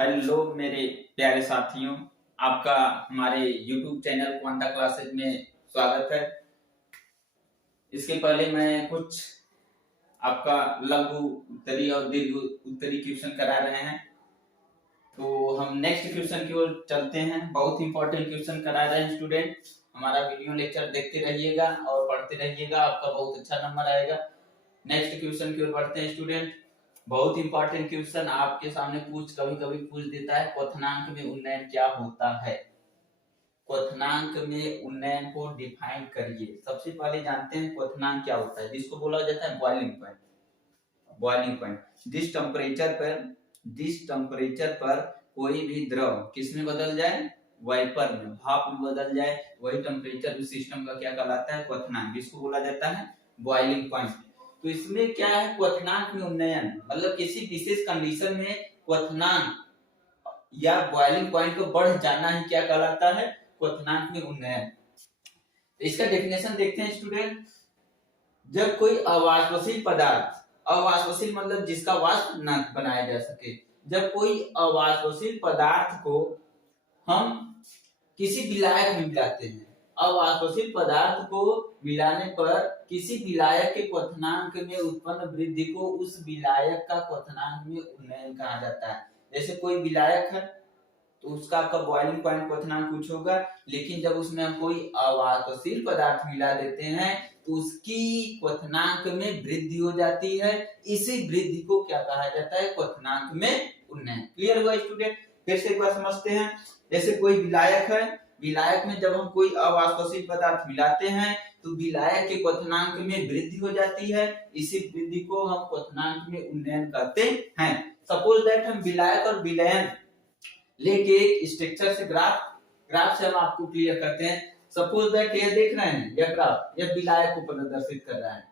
Hello मेरे प्यारे साथियों, आपका हमारे YouTube चैनल क्वांटा क्लासेज में स्वागत है। इसके पहले मैं कुछ आपका लघु उत्तरी और दीर्घ उत्तरी क्वेश्चन करा रहे हैं, तो हम नेक्स्ट क्वेश्चन की ओर चलते हैं। बहुत इंपॉर्टेंट क्वेश्चन करा रहे हैं स्टूडेंट। हमारा वीडियो लेक्चर देखते रहिएगा और पढ़ते रहिएगा, आपका बहुत अच्छा नंबर आएगा। नेक्स्ट क्वेश्चन की ओर बढ़ते हैं स्टूडेंट। बहुत इंपॉर्टेंट क्वेश्चन आपके सामने कभी कभी पूछ देता है, क्वथनांक में उन्नयन क्या होता है। क्वथनांक में उन्नयन को डिफाइन करिए। सबसे पहले जानते हैं क्वथनांक क्या होता है, जिसको बोला जाता है बॉइलिंग पॉइंट। बॉइलिंग पॉइंट जिस टेम्परेचर पर कोई भी द्रव किस में बदल जाए, वाइपर में, भाप में बदल जाए, वही टेम्परेचर उस सिस्टम का क्या कहलाता है, क्वथनांक, जिसको बोला जाता है बॉइलिंग पॉइंट। तो इसमें क्या है, क्वथनांक में उन्नयन मतलब किसी विशेष कंडीशन में क्वथनांक या बॉइलिंग पॉइंट को बढ़ जाना ही क्या कहलाता है, क्वथनांक में उन्नयन। तो इसका डेफिनेशन देखते हैं स्टूडेंट। जब कोई अवाष्पशील पदार्थ, अवाष्पशील मतलब जिसका वाष्प न बनाया जा सके, जब कोई अवाष्पशील पदार्थ को हम किसी विलायक में मिलाते हैं, अवाष्पशील पदार्थ को मिलाने पर किसी विलायक के क्वथनांक में उत्पन्न वृद्धि को उस विलायक का क्वथनांक में उन्नयन कहा जाता है। जैसे कोई विलायक है तो उसका आपका बॉइलिंग पॉइंट क्वथनांक कुछ होगा, लेकिन जब उसमें हम कोई अवाष्पशील पदार्थ मिला देते हैं तो उसकी क्वथनांक में वृद्धि हो जाती है। इसी वृद्धि को क्या कहा जाता है, क्वथनांक में उन्नयन। क्लियर हुआ स्टूडेंट? फिर से एक बार समझते हैं। जैसे कोई विलायक है, विलायक में जब हम कोई अवाष्पशील पदार्थ मिलाते हैं तो विलायक के क्वथनांक में वृद्धि हो जाती है। इसी वृद्धि को हम क्वथनांक में उन्नयन कहते हैं। सपोज दैट हम विलायक और विलयन लेके एक स्ट्रक्चर से ग्राफ से हम आपको क्लियर करते हैं। सपोज दैट ये देख रहे हैं, यह ग्राफ यह विलायक को प्रदर्शित कर रहा है।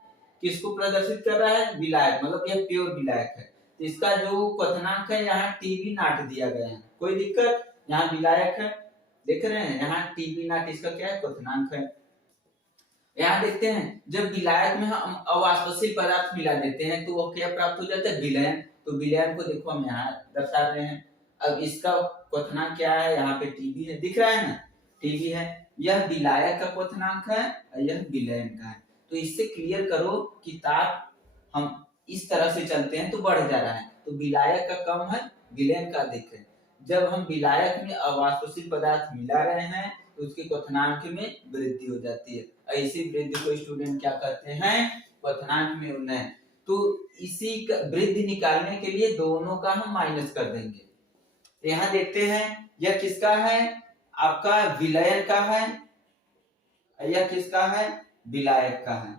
किसको प्रदर्शित कर रहा है, विलायक, मतलब यह प्योर विलायक है। तो इसका जो क्वथनांक है यहाँ टीवी नाट दिया गया है, कोई दिक्कत? यहाँ विलायक है, देख रहे हैं, यहाँ टीवी नाट इसका क्या है, क्वथनांक है। यहाँ देखते हैं, जब विलायक में हम अवाष्पशील पदार्थ मिला देते हैं तो वो क्या प्राप्त हो जाता है, विलयन। तो विलयन को देखो हम यहाँ दर्शा रहे हैं। अब इसका क्वथनांक क्या है, यहाँ पे टीबी है, दिख रहा है ना, टीबी है। यह विलायक का क्वथनांक है और यह विलयन का है। तो इससे क्लियर करो कि ताप हम इस तरह से चलते हैं तो बढ़ जा रहा है, तो विलायक का कम है, विलयन का अधिक है। जब हम विलायक में अवाष्पशील पदार्थ मिला रहे हैं तो उसके क्वथनांक में वृद्धि हो जाती है। ऐसी वृद्धि को स्टूडेंट क्या कहते हैं, क्वथनांक में उन्नयन। तो इसी का वृद्धि निकालने के लिए दोनों का हम माइनस कर देंगे। यहाँ देखते हैं, यह किसका है, आपका विलयन का है, यह किसका है, विलायक का है,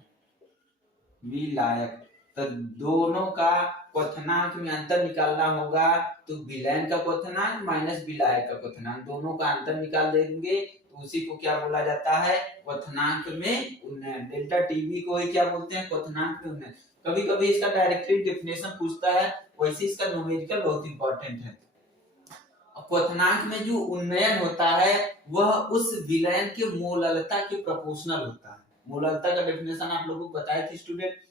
विलायक। तो दोनों का क्वथनांक में अंतर निकालना होगा, तो विलयन का क्वथनांक माइनस विलायक का क्वथनांक, दोनों का अंतर निकाल देंगे तो उसी को क्या बोला जाता है, क्वथनांक में उन्नयन। डेल्टा टीबी को ही क्या बोलते हैं, क्वथनांक में उन्नयन। कभी कभी इसका डायरेक्टली डेफिनेशन पूछता है, वैसे इसका न्यूमेरिकल बहुत इंपॉर्टेंट है। क्वथनांक में जो उन्नयन होता है वह उस विलयन के मोललता के प्रोपोर्शनल होता है। मोललता का डेफिनेशन आप लोगों को बताए थे स्टूडेंट।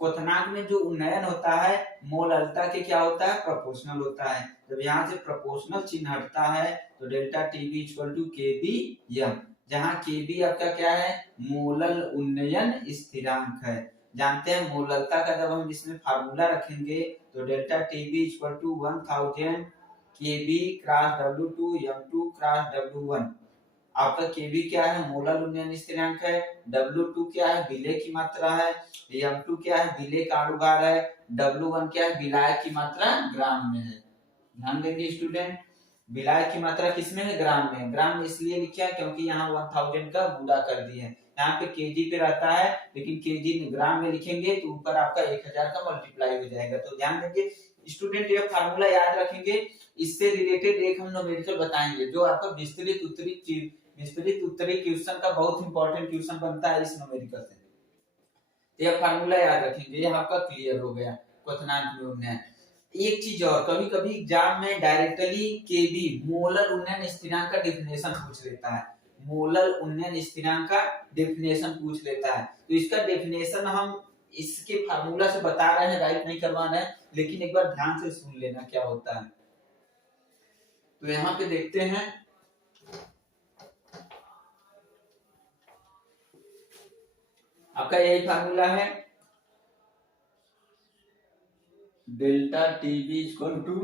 क्वथनांक में जो उन्नयन होता है मोललता के क्या होता है, प्रोपोर्शनल होता है। जब यहाँ से प्रोपोर्शनल चिन्ह हटता है तो delta TB equal to KB M, जहाँ केबी आपका क्या है, मोलल उन्नयन स्थिरांक है। जानते हैं मोललता का जब हम इसमें फार्मूला रखेंगे तो delta TB equal to 1000 KB cross W2 M2 cross W1। आपका केबी क्या है, मोलल उन्नयन स्थिरांक है, W2 क्या है, विलेय की मात्रा है, M2 क्या है, विलेय का अनुभार है, W1 क्या है, विलायक की मात्रा ग्राम में है। ध्यान देंगे स्टूडेंट, विलायक की मात्रा किसमें है, ग्राम में। ग्राम में इसलिए लिखा है क्योंकि यहाँ 1000 का गुणा कर दिए हैं। यहाँ पे केजी पे रहता है, लेकिन केजी ग्राम में लिखेंगे तो ऊपर आपका 1000 का मल्टीप्लाई हो जाएगा। तो ध्यान देंगे स्टूडेंट, ये फार्मूला याद रखेंगे। इससे रिलेटेड एक हम न्यूमेरिकल बताएंगे जो आपका विस्तृत उत्तरी क्वेश्चन का बहुत इंपॉर्टेंट क्वेश्चन बनता है इस न्यूमेरिकल से। यह फार्मूला याद रखेंगे, यह आपका क्लियर हो गया क्वथनांक में उन्नयन। एक चीज और, कभी कभी एग्जाम में डायरेक्टली केबी मोलर उन्नयन स्थिरांक का डेफिनेशन पूछ लेता है, मोलर उन्नयन स्थिरांक का डेफिनेशन पूछ लेता है। तो इसका डेफिनेशन हम इसके फार्मूला से बता रहे हैं, राइट नहीं करवा रहे हैं, लेकिन एक बार ध्यान से सुन लेना क्या होता है। तो यहाँ पे देखते हैं आपका यही फार्मूला है, delta TB equal to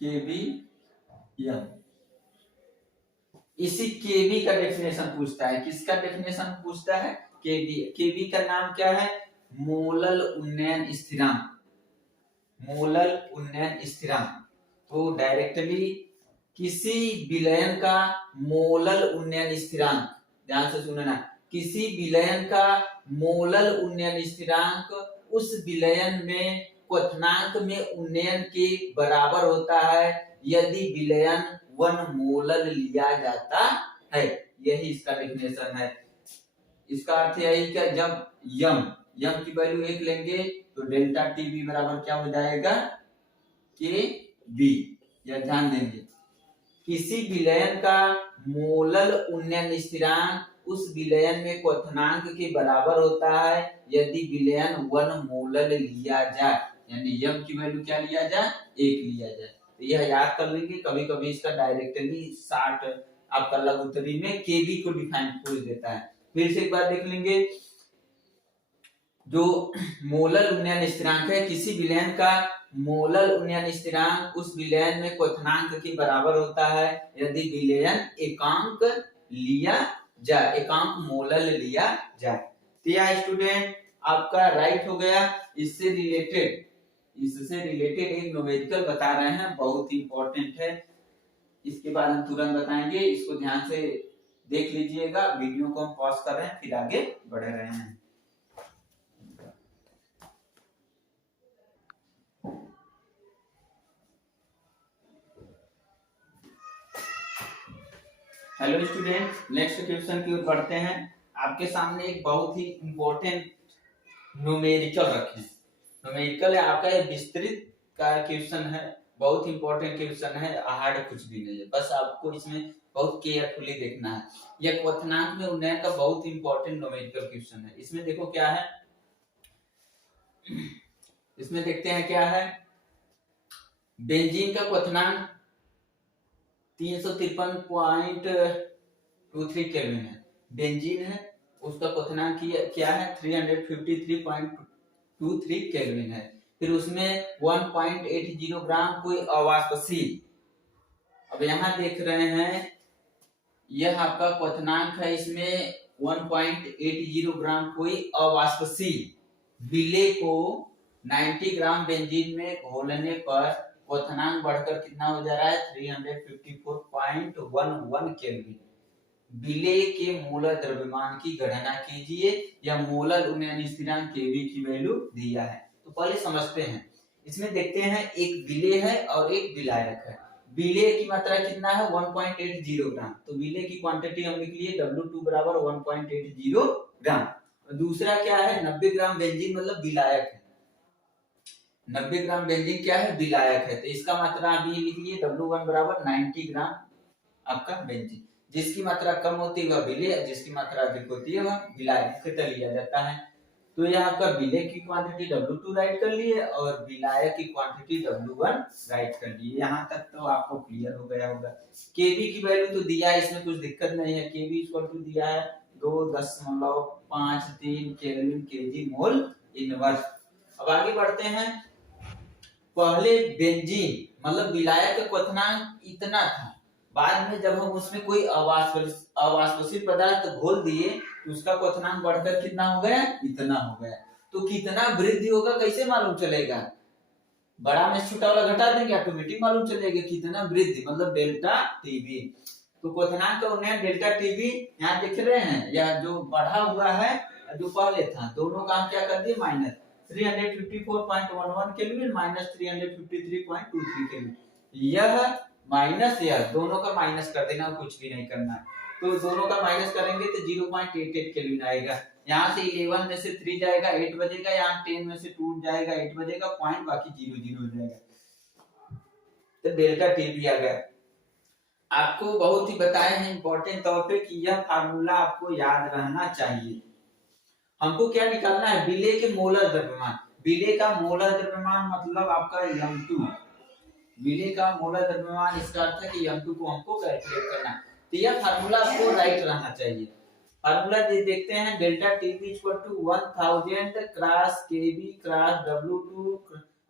KB M. इसी केबी का डेफिनेशन पूछता है, किसका डेफिनेशन पूछता है, केबी। केबी का नाम क्या है, मोलल उन्नयन स्थिरांक, मोलल उन्नयन स्थिरांक। तो डायरेक्टली किसी विलयन का मोलल उन्नयन स्थिरांक, ध्यान से सुनना, किसी विलयन का मोलल उन्नयन स्थिरांक उस विलयन में क्वथनांक में उन्नयन के बराबर होता है यदि विलयन 1 मोलल लिया जाता है। यही इसका डेफिनेशन है। इसका अर्थ यही कि जब यम की वैल्यू 1 लेंगे तो डेल्टा टीबी बराबर क्या हो जाएगा, के बी। यह ध्यान देंगे, किसी विलयन का मोलल उन्नयन स्थिरांक उस विलयन में क्वथनांक के बराबर होता है यदि विलयन 1 मोलल लिया जाए, यानी यम की वैल्यू क्या लिया जाए, 1 लिया जाए। तो यह याद कर लेंगे, कभी कभी इसका डायरेक्टली 60 आपका लघुत्तरी में केबी को डिफाइन कर देता है। फिर से एक बार देख लेंगे, जो मोलल उन्नयन स्थिरांक है, किसी विलयन का मोलल उन्नयन स्थिरांक उस विलयन में क्वथनांक के बराबर होता है यदि विलयन एकांक लिया जाए, एकांक मोलल लिया जाए। तो यह स्टूडेंट आपका राइट हो गया। इससे रिलेटेड एक न्यूमेरिकल बता रहे हैं, बहुत इंपॉर्टेंट है। इसके बाद हम तुरंत बताएंगे, इसको ध्यान से देख लीजिएगा। वीडियो को हम पॉज कर रहे हैं, फिर आगे बढ़ रहे हैं। हेलो स्टूडेंट, नेक्स्ट क्वेश्चन की ओर बढ़ते हैं। आपके सामने एक बहुत ही इंपॉर्टेंट न्यूमेरिकल रखे। न्यूमेरिकल है आपका, ये विस्तृत का क्वेश्चन है, बहुत इंपॉर्टेंट क्वेश्चन है, हार्ड कुछ भी नहीं है, बस आपको इसमें बहुत केयरफुली देखना है। यह क्वथनांक में उन्नयन का बहुत इंपॉर्टेंट न्यूमेरिकल क्वेश्चन है। इसमें देखो क्या है, इसमें देखते हैं क्या है, बेंजीन का क्वथनांक 353.23 केल्विन है। बेंजीन है, उसका क्वथनांक क्या है, 353.23 केल्विन है। फिर उसमें 1.80 ग्राम कोई अवाष्पशील। अब यहाँ देख रहे हैं, यह आपका क्वथनांक है, इसमें 1.80 ग्राम कोई अवाष्पशील विलेय को 90 ग्राम बेंजीन में घोलने पर क्वथनांक बढ़कर कितना हो जा रहा है, 354.11 केल्विन। विलेय के मोलर द्रव्यमान की गणना कीजिए, या मोलर उन्नयन स्थिरांक केबी की वैल्यू दिया है। तो पहले समझते हैं, इसमें देखते हैं एक विलेय है और एक विलायक है। विलेय की मात्रा कितना है, 1.80 ग्राम। तो विलेय की क्वांटिटी हम लिख लिए W2 बराबर 1.80 ग्राम। दूसरा क्या है, 90 ग्राम बेंजीन मतलब विलायक है। 90 ग्राम बेंजीन क्या है, विलायक है। तो इसका मात्रा अभी लिख लिए, W1 बराबर 90 ग्राम आपका बेंजीन। जिसकी मात्रा कम होती है वह विलेय, जिसकी मात्रा अधिक होती है वह विलायक से लिया जाता है। तो यह आपका विलेय की क्वांटिटी W2 राइट कर लिए और विलायक की क्वांटिटी W1 राइट कर लिए। यहाँ तक तो आपको क्लियर हो गया होगा। केबी की वैल्यू तो दिया है, इसमें कुछ दिक्कत नहीं है। केबी इक्वल टू दिया है 2.53 केल्विन केजी मोल इनवर्स। अब आगे बढ़ते हैं। पहले बेंजीन मतलब विलायक का क्वथनांक इतना था, बाद में जब हम उसमें कोई अवाष्पशील पदार्थ घोल दिए तो उसका क्वथनांक बढ़कर कितना हो गया, इतना हो गया। तो कितना वृद्धि होगा कैसे मालूम चलेगा, बड़ा में छोटा वाला घटा देंगे, ऑटोमेटिक मालूम चलेगा कितना वृद्धि, मतलब डेल्टा टीबी। तो क्वथनांक का उन्नयन डेल्टा टीबी यहाँ दिख रहे हैं, या जो बढ़ा हुआ है जो पहले था, दोनों का हम क्या कर दिए माइनस, 354.11 केल्विन माइनस 353.23 केल्विन। यह माइनस यह दोनों का माइनस कर देना, कुछ भी नहीं करना। तो दोनों का माइनस करेंगे तो 0.88 केल्विन आएगा। यहाँ से 11 में से 3 जाएगा 8 बजेगा, यहाँ 10 में से 2 जाएगा 8 बजेगा, पॉइंट बाकी 0 0 हो जाएगा। तो डेल्टा टीबी आ गया। आपको बहुत ही बताए हैं इंपॉर्टेंट तौर पे कि यह फार्मूला आपको याद रहना चाहिए। हमको क्या निकालना है, विलेय के मोलर द्रव्यमान। विलेय का मोलर द्रव्यमान मतलब आपका M2, विलेय का मोलर द्रव्यमान, इसका अर्थ है कि m2 को हमको कैलकुलेट करना है। तो यह फार्मूला आपको राइट रहना चाहिए। फार्मूला देखते हैं, delta TB equal to 1000 cross KB cross W2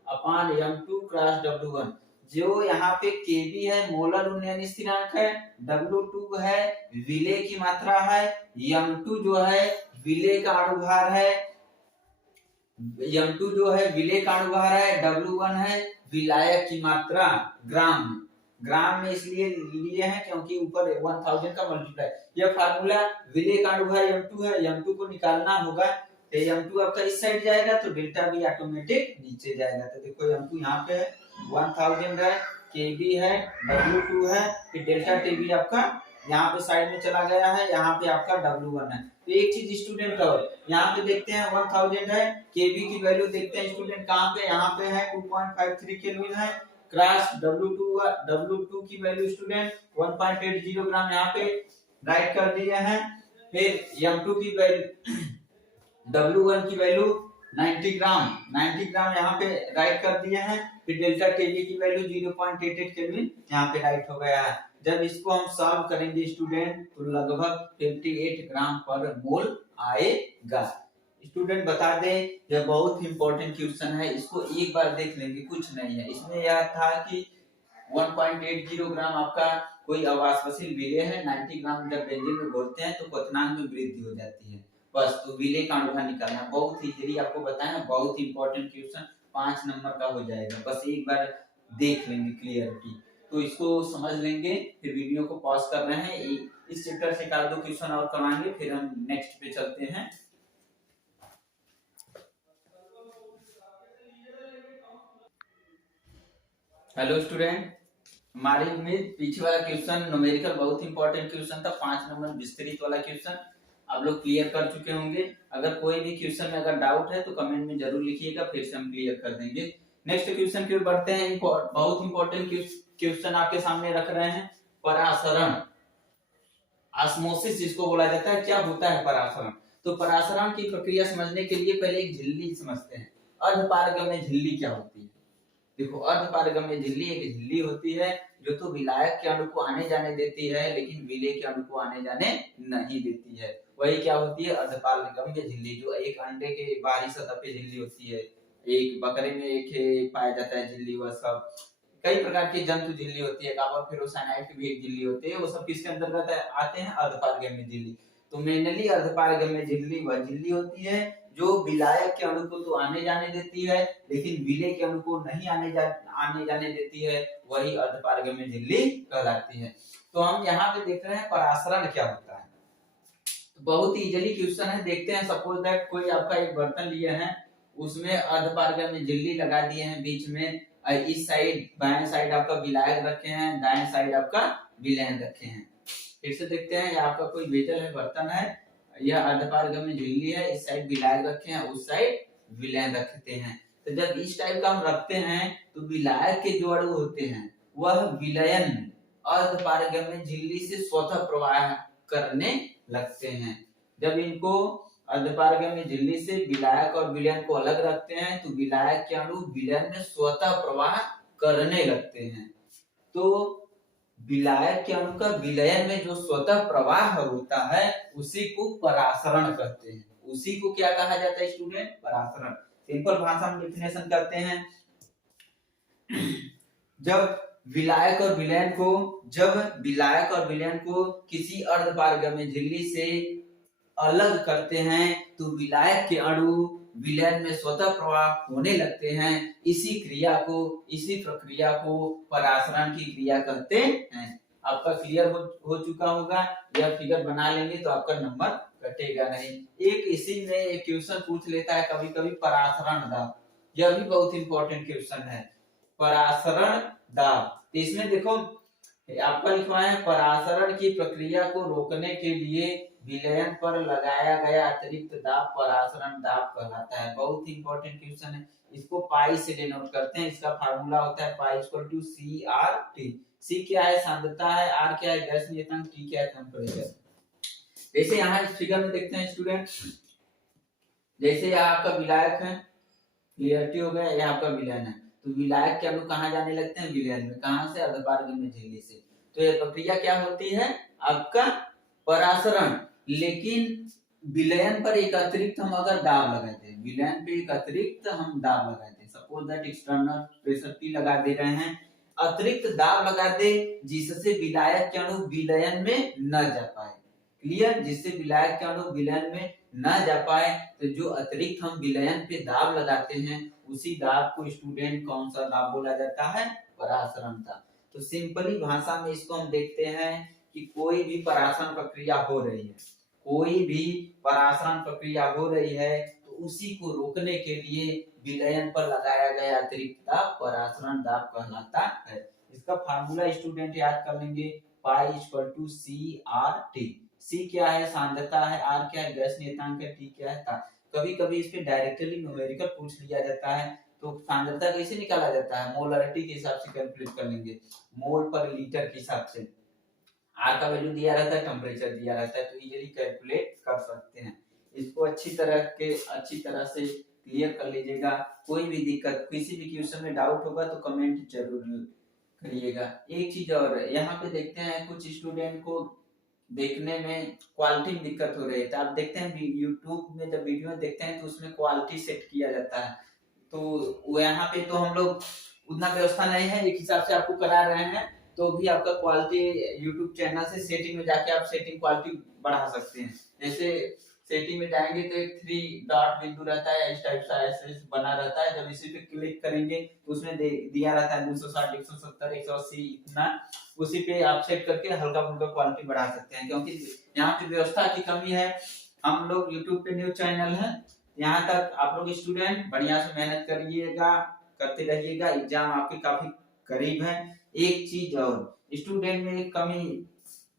upon M2 cross W1। जो यहाँ पे केबी है मोलर उन्नयन स्थिरांक है, W2 है विलेय की मात्रा है, M2 जो है विलेय का अणुभार है, M2 जो है विलेय का अणुभार है, W1 है विलायक की मात्रा ग्राम में। ग्राम में इसलिए लिए हैं क्योंकि ऊपर 1000 का मल्टीप्लाई। यह फार्मूला विलेय का अणुभार M2 है, M2 को निकालना होगा, तो M2 आपका इस साइड जाएगा तो डेल्टा भी ऑटोमेटिक नीचे जाएगा। तो देखो M2 यहाँ पे 1000 है, Kb है, W2 है, फिर डेल्टा Tb आपका यहाँ पे साइड में चला गया है, यहाँ पे आपका W1 है। तो एक चीज स्टूडेंट और यहाँ पे देखते हैं 1000 है, Kb की वैल्यू देखते हैं स्टूडेंट कहाँ पे, यहाँ पे है 2.53 केल्विन है, क्रॉस W2 की वैल्यू स्टूडेंट 1.80 ग्राम यहाँ पे राइट कर दिए हैं। फिर M2 की वैल्यू W1 की वैल्यू 90 ग्राम यहाँ पे राइट कर दिए हैं। फिर डेल्टा Kb की वैल्यू 0.88 केल्विन यहाँ पे राइट हो गया है। जब इसको हम सॉल्व करेंगे स्टूडेंट तो लगभग 58 ग्राम पर मोल आएगा। स्टूडेंट बता दें यह बहुत इंपॉर्टेंट क्वेश्चन है, इसको एक बार देख लेंगे, कुछ नहीं है इसमें। यह था कि 1.80 ग्राम आपका कोई अवाष्पशील विलेय है, 90 ग्राम जब बेंजीन में घोलते हैं तो क्वथनांक में वृद्धि हो जाती है। बस तो विलेय का अणुभार निकालना, बहुत इजीली आपको बताया, बहुत इंपॉर्टेंट क्वेश्चन 5 नंबर का हो जाएगा। बस एक बार देख लेंगे क्लियरिटी, तो इसको समझ लेंगे। फिर वीडियो को पॉज कर रहे हैं, इस चैप्टर से 1-2 क्वेश्चन और करवाएंगे, फिर हम नेक्स्ट पे चलते हैं। हेलो स्टूडेंट, हमारी उम्मीद पीछे वाला क्वेश्चन न्यूमेरिकल बहुत इंपॉर्टेंट क्वेश्चन था, 5 नंबर विस्तृत वाला क्वेश्चन आप लोग क्लियर कर चुके होंगे। अगर कोई भी क्वेश्चन में अगर डाउट है तो कमेंट में जरूर लिखिएगा, फिर से हम क्लियर कर देंगे। नेक्स्ट क्वेश्चन की ओर बढ़ते हैं। बहुत इंपॉर्टेंट क्वेश्चन आपके सामने रख रहे हैं, परासरण, ऑस्मोसिस जिसको बोला जाता है। क्या होता है परासरण? तो परासरण की प्रक्रिया समझने के लिए पहले एक झिल्ली समझते हैं। अर्धपारगम्य झिल्ली क्या होती है? देखो, अर्धपारगम्य झिल्ली एक झिल्ली होती है जो तो विलायक के अणु को आने जाने देती है लेकिन विलेय के अणु को आने जाने नहीं देती है। वही क्या होती है? अर्धपारगम्य झिल्ली, जो एक अंडे के बाहरी सतह पे झिल्ली होती है, एक बकरे में एक पाया जाता है झिल्ली, वह सब कई प्रकार की जंतु झिल्ली होती है, कार्बन फेरोसाइनाइड की भी एक झिल्ली होती है, वो सब किसके अंतर्गत आते हैं? अर्धपारगम्य झिल्ली। तो मेनली अर्धपारगम्य झिल्ली वह झिल्ली होती है जो विलायक के अणु को तो आने जाने देती है लेकिन विलेय के अणु को नहीं आने जाने देती है, वही अर्धपारगम्य झिल्ली कहलाती है। तो हम यहाँ पे देख रहे हैं परासरण क्या होता है। तो बहुत ही इजीली क्वेश्चन है, देखते हैं। सपोज दैट कोई आपका एक बर्तन लिए हैं, उसमें अर्धपारगम्य झिल्ली लगा दिए हैं बीच में, इस साइड बाएं साइड आपका विलायक रखे हैं, दाएं साइड आपका विलयन रखे हैं। फिर से देखते हैं, आपका कोई बेजल है, बर्तन है, यह अर्धपारगम्य झिल्ली है, इस साइड विलायक रखे हैं, उस साइड विलयन रखते हैं। तो जब इस टाइप का हम रखते हैं तो विलायक के जो अणु होते हैं वह विलयन अर्धपारगम्य झिल्ली से स्वतः प्रवाह करने लगते हैं। जब इनको अर्धपारगम्य झिल्ली से विलायक और विलयन को अलग रखते हैं तो विलायक के अणु विलयन में स्वतः प्रवाह करने लगते हैं। तो विलायक के अणु का विलयन में जो स्वतः प्रवाह होता है उसी को परासरण कहते हैं। उसी को क्या कहा जाता है स्टूडेंट? परासरण। सिंपल भाषा में डेफिनेशन करते हैं, जब विलायक और विलयन को किसी अर्धपारगम्य झिल्ली से अलग करते हैं तो विलायक के अणु विलयन में स्वतः प्रवाह होने लगते हैं। इसी प्रक्रिया को परासरण की क्रिया कहते हैं। आपका क्लियर हो चुका होगा। यह फिगर बना लेंगे तो आपका नंबर कटेगा नहीं। एक इसी में एक क्वेश्चन पूछ लेता है कभी कभी, परासरण दाब। यह भी बहुत इंपॉर्टेंट क्वेश्चन है, परासरण दाब। तो इसमें देखो आपका लिखवाया है, परासरण की प्रक्रिया को रोकने के लिए विलयन पर लगाया गया अतिरिक्त दाब परासरण दाब कहलाता है। बहुत इंपॉर्टेंट क्वेश्चन है, इसको पाई से डिनोट करते हैं। इसका फार्मूला होता है pi equal to CRT। C क्या है? सांद्रता है, R क्या है? गैस नियतांक, T क्या है? टेम्परेचर। जैसे यहाँ इस फिगर में देखते हैं स्टूडेंट, जैसे यहाँ आपका विलायक है, क्लियरिटी हो गया, यहाँ आपका विलयन है। तो विलायक के अणु कहाँ जाने लगते हैं, विलयन में। कहाँ से, अर्धपारगीय में झिल्ली से। तो ये प्रक्रिया क्या होती है, आपका परासरण। लेकिन विलयन पर एक अतिरिक्त हम अगर दाब लगाते हैं, विलयन पे एक अतिरिक्त हम दाब लगाते हैं, suppose that external pressure P लगा दे रहे हैं, अतिरिक्त दाब लगा दे जिससे विलायक के अणु विलयन में न जा पाए। क्लियर, जिससे विलायक के अणु विलयन में न जा पाए, तो जो अतिरिक्त हम विलयन पे दाब लगाते हैं उसी दाब को स्टूडेंट कौन सा दाब बोला जाता है, परासरण दाब। तो सिंपली भाषा में इसको हम देखते हैं कि कोई भी परासरण प्रक्रिया हो रही है, कोई भी परासरण प्रक्रिया हो रही है, तो उसी को रोकने के लिए विलयन पर लगाया गया अतिरिक्त दाब परासरण दाब कहलाता है। इसका फार्मूला स्टूडेंट याद कर लेंगे, pi equal to CRT। C क्या है, सांद्रता है, R क्या है, गैस नियतांक है, T क्या है, ताप। कभी कभी इस पे डायरेक्टली न्यूमेरिकल पूछ लिया जाता है, तो सांद्रता कैसे निकाला जाता है, मोलरिटी के हिसाब से कैलकुलेट कर लेंगे, मोल पर लीटर के हिसाब से। R का वैल्यू दिया रहता है, टेम्परेचर दिया रहता है, तो इजीली कैलकुलेट कर सकते हैं। इसको अच्छी तरह से क्लियर कर लीजिएगा। कोई भी दिक्कत, किसी भी क्वेश्चन में डाउट होगा तो कमेंट जरूर करिएगा। एक चीज और, यहाँ पे देखते हैं कुछ स्टूडेंट को देखने में क्वालिटी में दिक्कत हो रही है, तो आप देखते हैं यूट्यूब में जब वीडियो देखते हैं तो उसमें क्वालिटी सेट किया जाता है, तो यहाँ पे तो हम लोग उतना व्यवस्था नहीं है, एक हिसाब से आपको करा रहे हैं, तो भी आपका क्वालिटी यूट्यूब चैनल से सेटिंग में जाके आप सेटिंग क्वालिटी बढ़ा सकते हैं। जैसे सेटिंग में जाएंगे तो एक 3 डॉट बिंदु रहता है, इस टाइप सा ऐसे बना रहता है, जब इसी पे क्लिक करेंगे तो उसमें दिया रहता है 260, 170, 180 इतना, उसी पे आप सेट करके हल्का फुल्का क्वालिटी बढ़ा सकते हैं। क्योंकि यहाँ पे व्यवस्था की कमी है, हम लोग यूट्यूब पे न्यूज चैनल है, यहाँ तक आप लोग स्टूडेंट बढ़िया से मेहनत करिएगा, करते रहिएगा, एग्जाम आपके काफी करीब है। एक चीज और, स्टूडेंट में एक कमी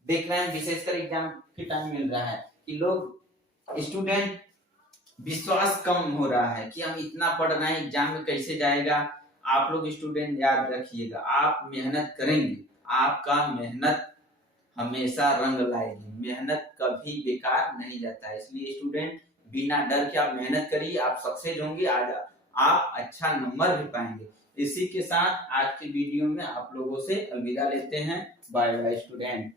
देख रहे हैं, विशेषकर एग्जाम के टाइम मिल रहा है कि लोग स्टूडेंट विश्वास कम हो रहा है कि हम इतना पढ़ रहे हैं, एग्जाम में कैसे जाएगा। आप लोग स्टूडेंट याद रखिएगा, आप मेहनत करेंगे, आपका मेहनत हमेशा रंग लाएगी, मेहनत कभी बेकार नहीं जाता है। इसलिए स्टूडेंट बिना डर के आप मेहनत करिए, आप सक्सेस होंगे, आज आप अच्छा नंबर भी पाएंगे। इसी के साथ आज की वीडियो में आप लोगों से अलविदा लेते हैं। Bye bye student.